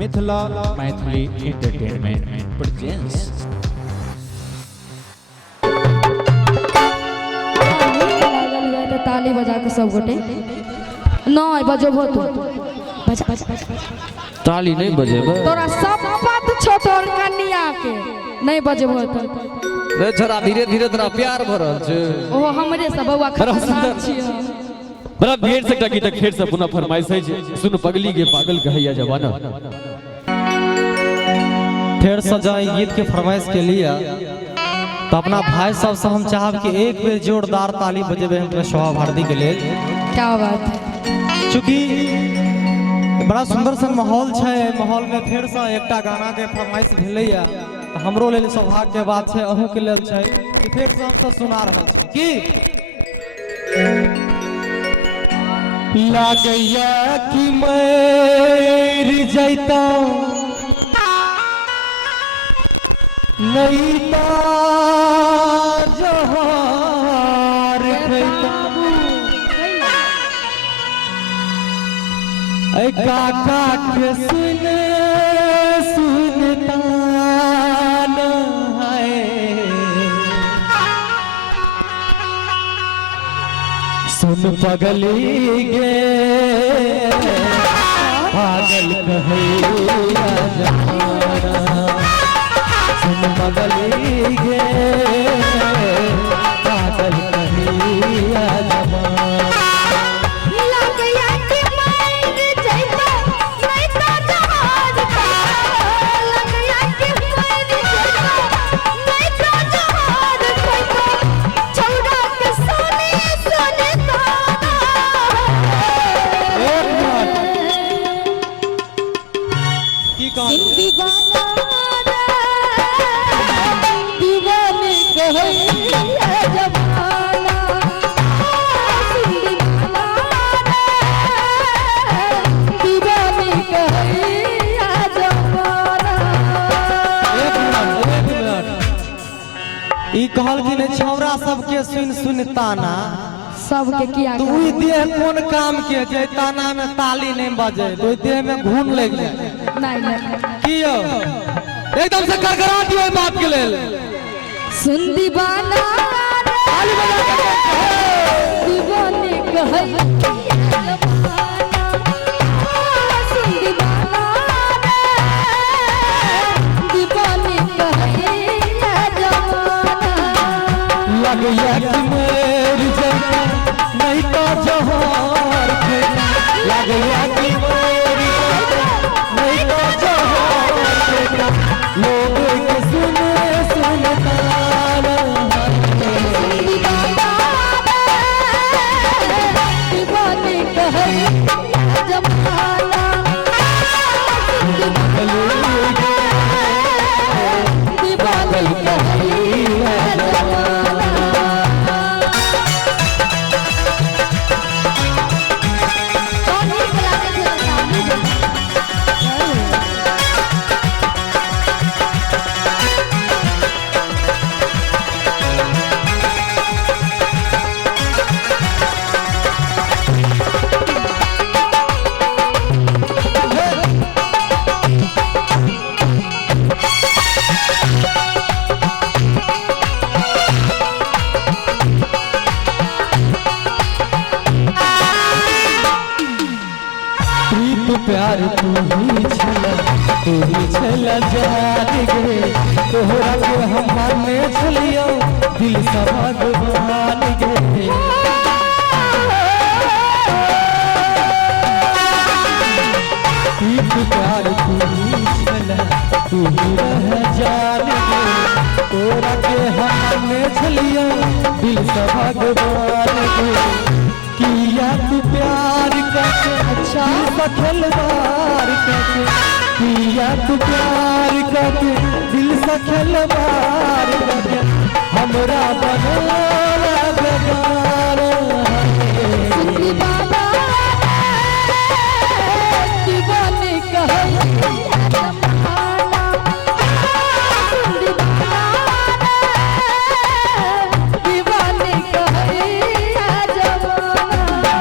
Mithila Maithili entertainment presents. ताली बजा के सब गोटे नहीं बजबो तू बजा ताली नहीं बजेबे तोरा सब बात छो तोर कन्या के नहीं बजबो तो रे छोरा धीरे धीरे तोरा प्यार भ रहल छै। ओ हमरे सब बौआ खतरनाक छियै। बड़ा ढेर से टकी तक खेर से पुनः फरमाइश है सुन पगली के पागल कहैया जवाना। फिर सजाई गीत के फरमाइश के लिए तो अपना भाई सब से हम चाहब कि एक बेर जोरदार ताली बजेबे हम शोभा भारती के लिए। क्या बात है, चूंकि बड़ा सुंदर सन माहौल है, माहौल में फिर से एकटा गाना के फरमाइश भेलैया तो हमरो लेल सौभाग्य के बात है, अहू के लेल छै कि फिर से हम सब सुना रहल छी कि लागैया कि मर जैता नहीं ता जहार खैता ऐ काका के सुन सुनता न है सुन पगली गे पागल कहैया जमाना सुन पगली गे पागल कहैया जमाना। कहल कि नहीं छौरा सबके सुन सुन ताना सबके किया तो ई देह कौन काम के जे ताना में ताली नहीं बजे तो देह में घून लग जाए नहीं कियो एकदम से करकरा दियो ई बात के लेल सुन दीवाना ताली बजा के दीवाने कहै लगैया कि मर जैता नहीं तो जहार खैता लगैया कि मर जैता नहीं तो जहार खैता लोग के सुने सुनता दीवाने कहै जमाना दीवाने कहै प्यार तू ही छला जान गे तोहरा के हम माने छलियो दिल से भगवान गे प्यार तू ही छला तू ही रह जान गे तोहरा के हम माने छलियो दिल से भगवान गे किया तू प्यार करके अच्छा खिलवाड़ करके किया तू प्यार करके दिल से खिलवाड़ करके हमरा बनाना बेगार दीवाने कहै दीवाने कहै जमाना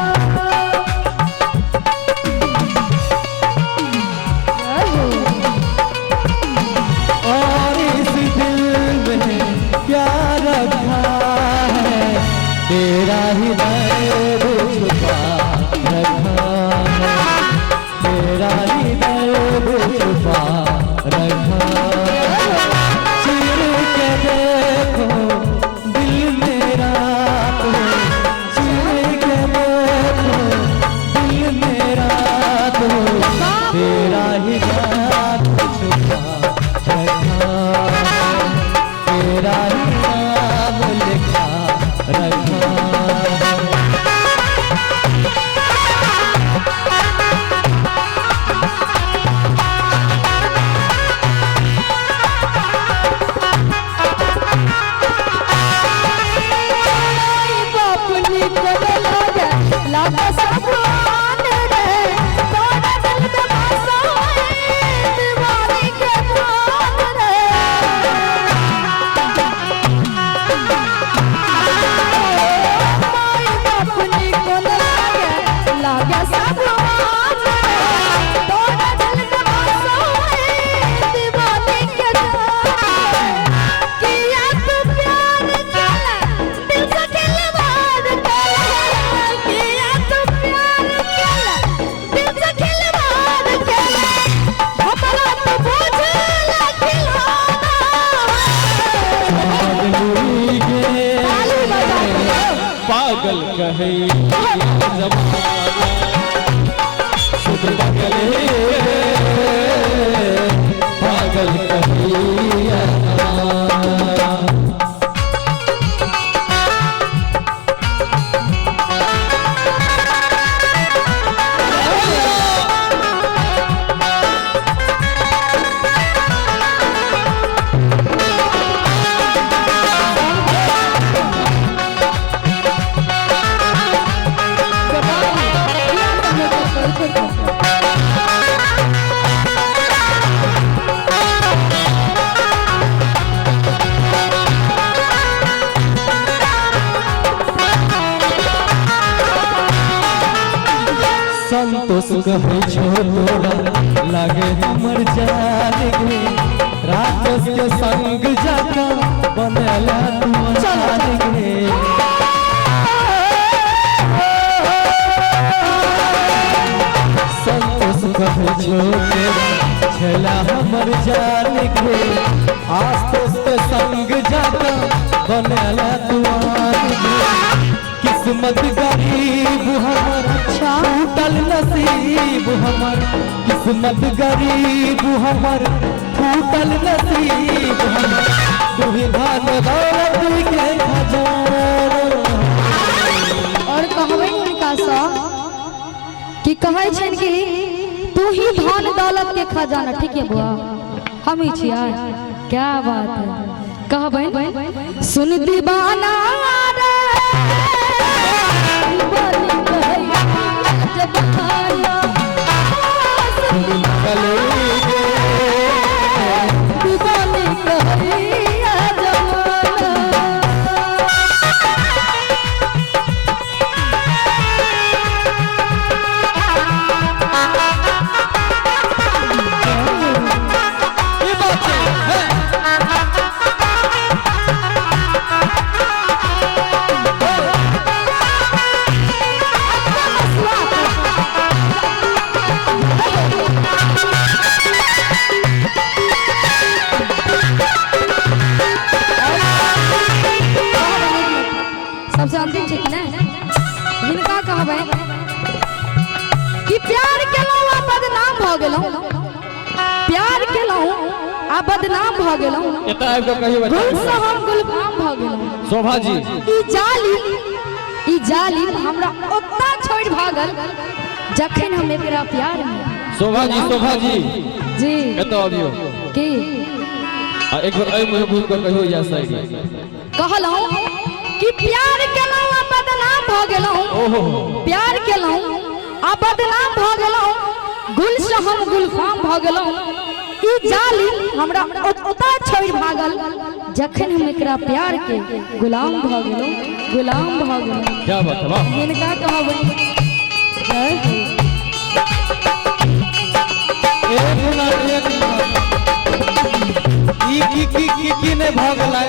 कहैया जमाना सुन पगली पागल कहैया संतोष कहे छोड़ा लागे हमर जान गे राक्षस के संग जाका बनला तुमार गे संतोष कहे छोड़ा छला हमर जान गे आस्तोष के संग जाका बनला तुमार गे किस्मत गरीब हमर टूटल नसीब हमर किस्मत गरीब हमर टूटल नसीब हमर तू ही धन दौलत के खजाना। और कहबै उनका सा कि कहै छन कि तू ही धन दौलत के खजाना। ठीक है बुआ हम ही छियै क्या बात है कहबै सुन दीवाना रे सबसे अंतिम ठीक ना हिनका कहबै कि प्यार केलौं आ बदनाम भ गेलौं प्यार केलौं आ बदनाम भ गेलौं एता आबि के कहियो बच्चा गुल से हम गुलफाम भ गेलौं। शोभा जी ई जालिम हमरा ओतना छोड़ भागल जखन हम एकरा प्यार में। शोभा जी जी एता आबियो की आ एक बार ए मुंह भूल के कहियो या साइड कहलौं कि प्यार केलौं आ बदनाम भ गेलौं प्यार केलौं आ बदनाम भ गेलौं गुल से हम गुलफाम भ गेलौं। ई जालिम हमरा ओता छोड़ भागल जखन हम एकरा प्यार के गुलाम भ गेलौं। क्या बात है वाह इनका कहबै जय हो एक मिनट की नहीं भ गेलै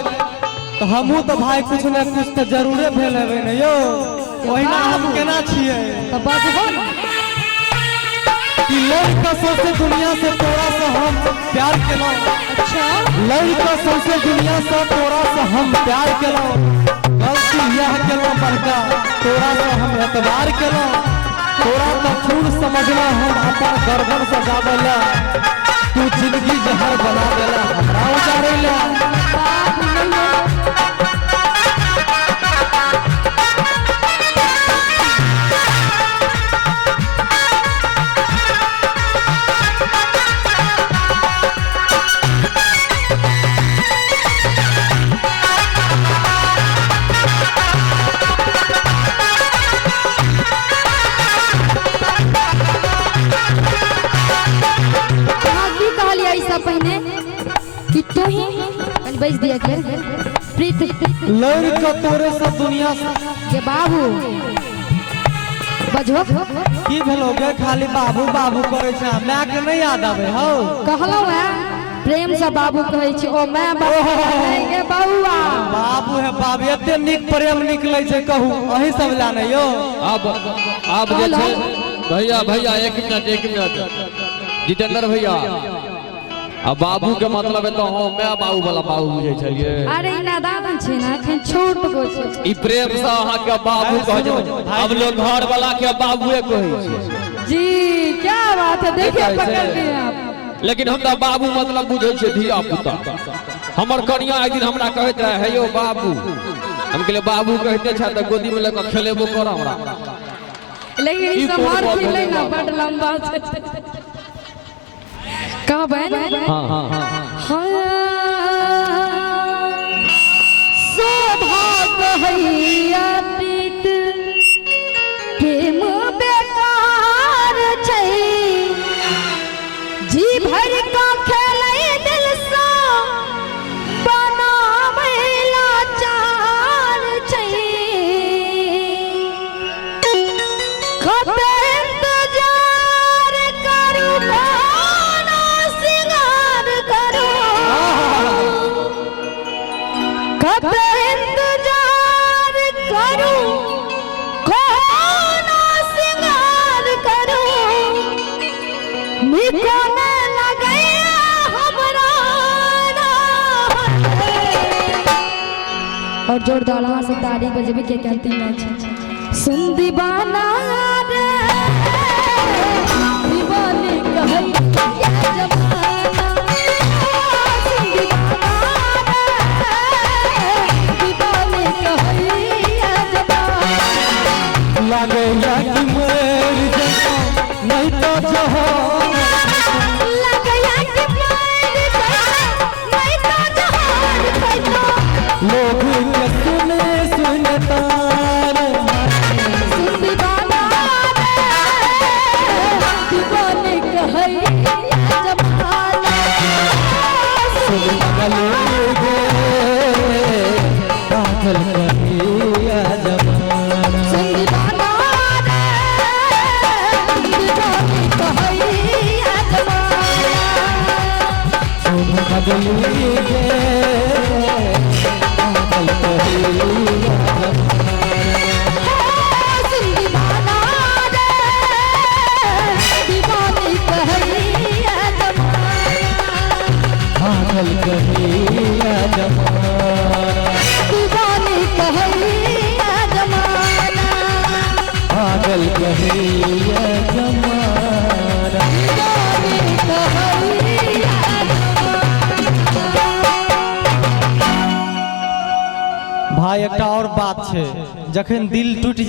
तो हमहू तो भाई कुछ न कुछ तो जरूरे भेल हेबै न यो ओहिना हम केना छियै तो बजबो न कि लड़का सबसे दुनिया से तोरा से हम प्यार केलौं। अच्छा लड़का सबसे दुनिया से तोरा से हम प्यार केलौं गलती यह केलौं बड़का तोरा से हम एतबार केलौं तोरा तो फूल समझना हम अपन गर्दन से गावेला तू जिंदगी जहर बना देला हमरा उजारेला। पहने कि तू ही बेच दिया के प्रीत लड़का तोरे से दुनिया से के बाबू बजो की भेलो गे खाली बाबू बाबू करे छै माय के नहीं याद आवे हौ कहलो है प्रेम से बाबू कहै छी ओ मैं बाबू नहीं गे बउआ बाबू है बाबू एते निक प्रेम निकलै छै कहू अही सब जाने यो आप जे छै भैया एक मिनट जितेंद्र भैया अब बाबू के मतलब है तो हम मैं बाबू वाला बाबू बुझे छलिए। अरे ई नादान छै ना, एखन छोट गो छै। ई प्रेम से अहाँ के बाबू कह जे अब लोग घर वाला के बाबूए कहै छै। जी क्या बात है, देखिए पकड़ लिए आप। लेकिन हम तो बाबू मतलब बुझे छे धिया पुता। हमर कनिया एक दिन हमरा कहत रहे हे यो बाबू, हम कहले बाबू कहते छ त गोदी में लेकर खेलेबो कर हमरा। लेकिन ई समार फिले ना बड़ लंबा छै। कहबै हां हां हां सौभाग्य हैया प्रीत प्रेम बेकार छै, जी भर का खेलै दिल सा बनावेला चार छै। कते इंतजार करू गाना सिंगार करू, कते इंतजार करू गाना सिंगार करू, निको न लगे हमरा और जोरदार आवाज से ताली बजेबे के कहती ना छै। सुन दीवाना रे दीवानी कहै या जमाना, सुन दीवाना रे दीवानी कहै या जमाना। लागे या कि मर जाता नहीं तो जहो, लगया कि मर जाता नहीं तो जहान पैदा। लोग के सुने सुनता सुन दीवाना रे दीवानी कहै या जमाना, सुन गले गे पागल कहिया जमाना। सुन दीवाना रे दीवानी कहै या जमाना। सुन गले गे पागल कहिया सुन दीवाना रे दीवानी कहै या जमाना, पागल कहिया जमाना। दीवानी कहै या जमाना, पागल कहिया जमाना। दीवानी कहै या भाई एकटा और बात छै, जखन दिल टूट